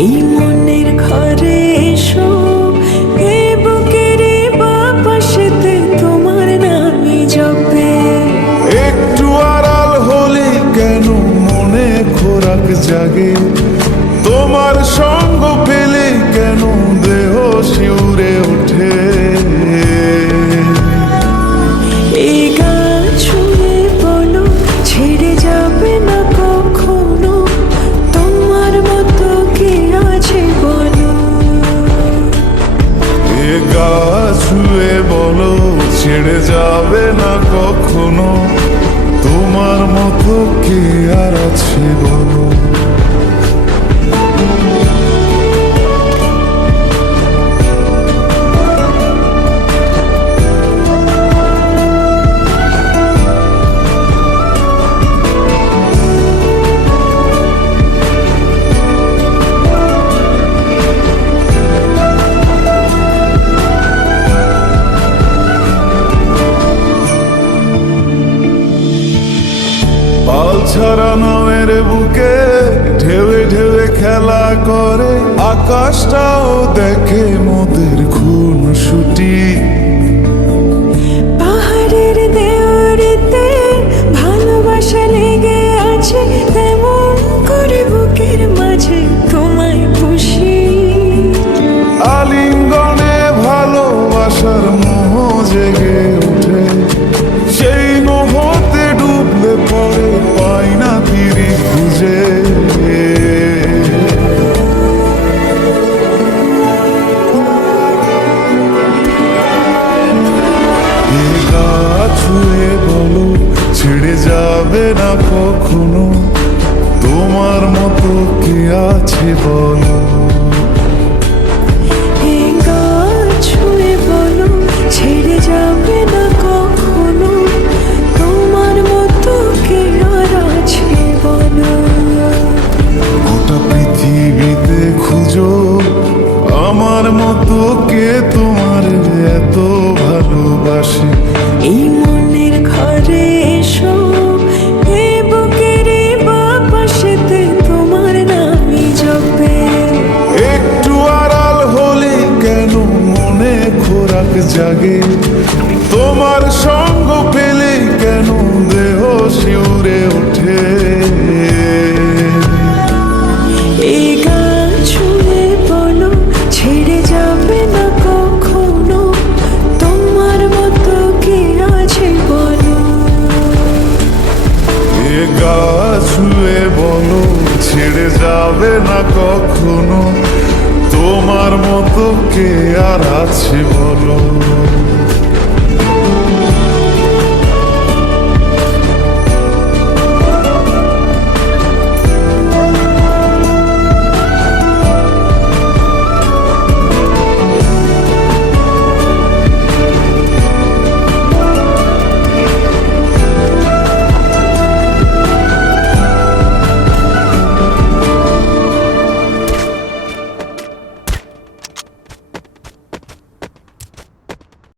এই মনের ঘরে এসো, এ বুকের বাপাশেতে তোমার নামই জপে। একটু আড়াল হলে কেন মনে খোরাক জাগে, তোমার সঙ্গ পেলে কেন দেহ শিউরে ওঠে। এই গা ছুঁয়ে বলো ছেড়ে যাবে না কখনো, তোমার মতো কে আছে বলো। এ গা ছুঁয়ে বলো ছেড়ে যাবে না কখনো, তোমার মতো কে আর আছে বলো। পাল ছাড়া নামের বুকে ঢেউে ঢেউে খেলা করে, আকাশটাও দেখে মোদের খুন ছুটি। পাহাড়ের দেওয়ারিতে ভালোবাসা লেগে আছে, তেমন করে বুকের মাঝে তোমায় খুশি। আলিঙ্গনে ভালোবাসার মোহ জেগে ওঠে, সেই মোহতে ডুবলে পরে পাই না তীরে খুঁজে। এ গা ছুঁয়ে বলো ছেড়ে যাবে না কখনো, তোমার মতো কে আছে বলো। এই গা ছুঁয়ে বলো ছেড়ে যাবে না কখনো, তোমার মতো কে আর আছে বলো। গোটা পৃথিবীতে খুঁজো আমার মতো কে তোমার এত ভালোবাসে। এই মনের ঘরে এসো, এ বুকের বাপাশেতে তোমার নামই জপে। একটু আড়াল হলে কেন মনে খোরাক জাগে, তোমার সঙ্গ পেলে কেন দেহ শিউরে ওঠে। এই গা ছুঁয়ে বলো ছেড়ে যাবে না কখনো, তোমার মতো কে আছে বলো। এ গা ছুঁয়ে বলো ছেড়ে যাবে না কখনো, তোমার মতো কে আর আছে বলো।